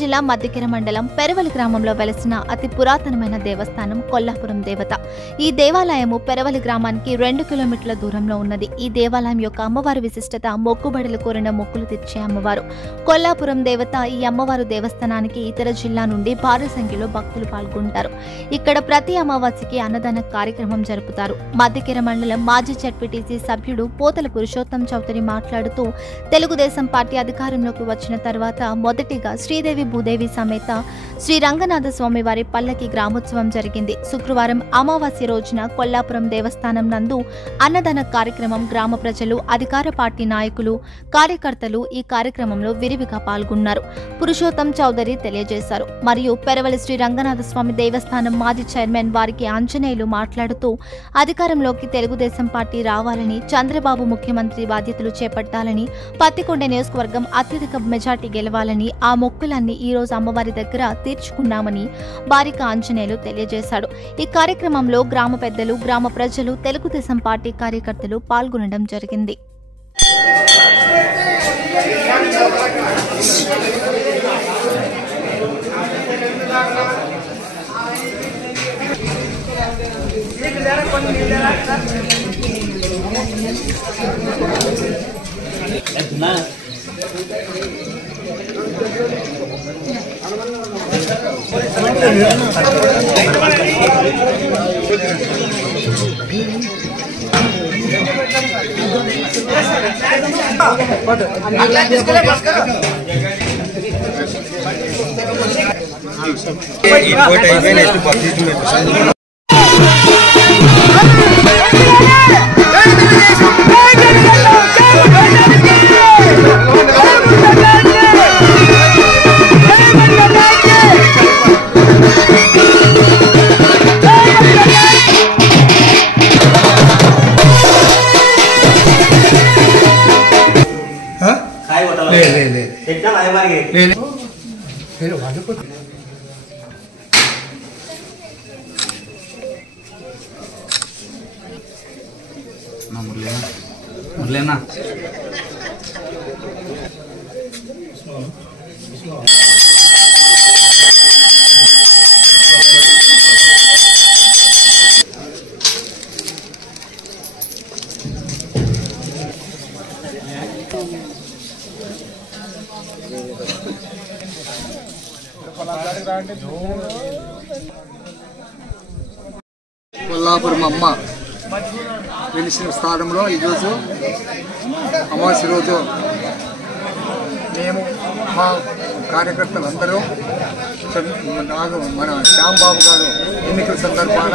జిల్లా మద్దికెర మండలం పెరవలి గ్రామంలో వెలసిన అతి పురాతనమైన దేవస్థానం కొల్లాపురం దేవత. ఈ దేవాలయము పెరవలి గ్రామానికి 2 కిలోమీటర్ల దూరంలో ఉన్నది. ఈ దేవాలయం యొక్క అమ్మవారి విశిష్టత మొక్కుబడులు కోరిన మొక్కులు తీర్చే అమ్మవారు. కొల్లాపురం దేవత ఈ అమ్మవారు దేవస్థానానికి ఇతర జిల్లా నుండి భారీ సంఖ్యలో భక్తులు పాల్గొంటారు. ఇక్కడ ప్రతి అమావాస్యకి అన్నదాన కార్యక్రమం జరుపుతారు. మద్దికెర మండలం మాజీ జడ్పీటీసీ సభ్యుడు పోతల పురుషోత్తం చౌదరి మాట్లాడుతూ, తెలుగుదేశం పార్టీ అధికారంలోకి వచ్చిన తర్వాత మొదటిగా శ్రీదేవి భూదేవి సమేత శ్రీ రంగనాథ స్వామి వారి పల్లకి గ్రామోత్సవం జరిగింది. శుక్రవారం అమావాస్య రోజున కొల్లాపురం దేవస్థానం నందు అన్నదాన కార్యక్రమం గ్రామ ప్రజలు, అధికార పార్టీ నాయకులు, కార్యకర్తలు ఈ కార్యక్రమంలో విరివిగా పాల్గొన్నారు. పురుషోత్తం చౌదరి తెలియజేశారు. మరియు పెరవలి శ్రీ రంగనాథ స్వామి దేవస్థానం మాజీ చైర్మన్ వారికి ఆంజనేయులు మాట్లాడుతూ, అధికారంలోకి తెలుగుదేశం పార్టీ రావాలని, చంద్రబాబు ముఖ్యమంత్రి బాధ్యతలు చేపట్టాలని, పత్తికొండ నియోజకవర్గం అత్యధిక మెజార్టీ గెలవాలని ఆ మొక్కులన్నీ ఈ రోజు అమ్మవారి దగ్గర తీర్చుకున్నామని వారికి ఆంజనేయులు తెలియజేశాడు. ఈ కార్యక్రమంలో గ్రామ పెద్దలు, గ్రామ ప్రజలు, తెలుగుదేశం పార్టీ కార్యకర్తలు పాల్గొనడం జరిగింది. మురళీనా కొల్లాపురం అమ్మ వెలిసిన స్థానంలో ఈరోజు అమావాస్య రోజు మేము మా కార్యకర్తలందరూ మన శ్యాంబాబు గారు ఎన్నికల సందర్భాన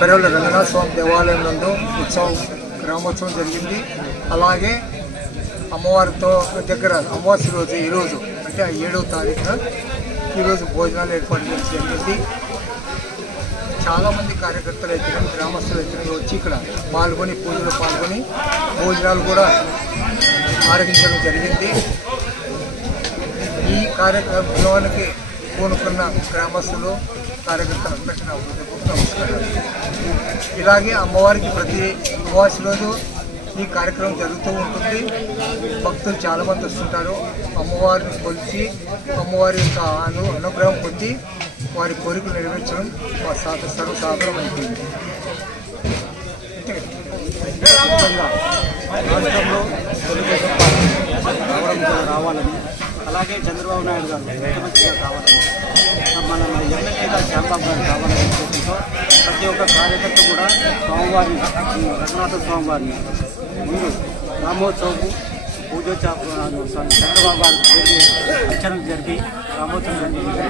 పెరవలి రంగనాథ స్వామి దేవాలయం నందు గ్రామోత్సవం జరిగింది. అలాగే అమ్మవారితో దగ్గర అమావాస్య రోజు ఈరోజు అంటే 7వ తారీఖున ఈరోజు భోజనాలు ఏర్పాటు చేసి జరిగింది. చాలామంది కార్యకర్తలు అయితే గ్రామస్తులు అయితే వచ్చి ఇక్కడ పాల్గొని పూజలో పాల్గొని భోజనాలు కూడా ఆరగించడం జరిగింది. ఈ కార్యక్రమానికి పూనుకున్న గ్రామస్తులు కార్యకర్తలందరికీ నా హృదయపూర్వక నమస్కారాలు. ఇలాగే అమ్మవారికి ప్రతి అమావాస్య రోజు ఈ కార్యక్రమం జరుగుతూ ఉంటుంది. భక్తులు చాలామంది వస్తుంటారు. అమ్మవారిని కొలిచి అమ్మవారి యొక్క అనుగ్రహం పొంది వారి కోరికలు నెరవేర్చడం మా సర్వసాధారణం అయిపోయింది. రాష్ట్రంలో తెలుగుదేశం పార్టీ రావాలని, అలాగే చంద్రబాబు నాయుడు గారు ముఖ్యమంత్రిగా కావాలని, మన ఎమ్మెల్యేగా శ్యాంబాబు గారు కావాలనే ఉద్దేశంతో ప్రతి ఒక్క కార్యకర్త కూడా స్వామివారిని, రంగనాథ స్వామివారిని ముందు గ్రామోత్సవం పూజోత్సవం చంద్రబాబు గారు అర్చనలు జరిపి గ్రామోత్సవం జరిగింది.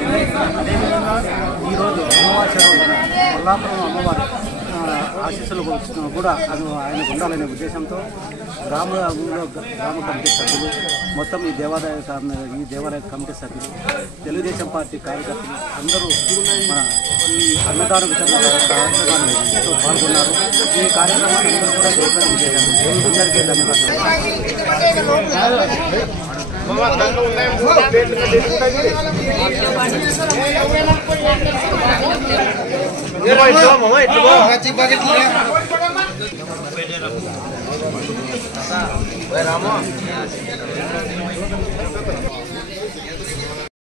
అదేవిధంగా ఈరోజు అమావాస్య రోజున కొల్లాపురం అమ్మవారు ఆశీస్సులు కూడా ఆయనకు ఉండాలనే ఉద్దేశంతో గ్రామ కమిటీ సభ్యులు, మొత్తం ఈ దేవాలయ కమిటీ సభ్యులు, తెలుగుదేశం పార్టీ కార్యకర్తలు అందరూ మన ఈ అన్నదాన వితరణ కార్యక్రమాన్ని పాల్గొన్నారు. ఈ కార్యక్రమాన్ని అందరూ కూడా జయప్రదం చేశారు. అందరికీ ధన్యవాదాలు.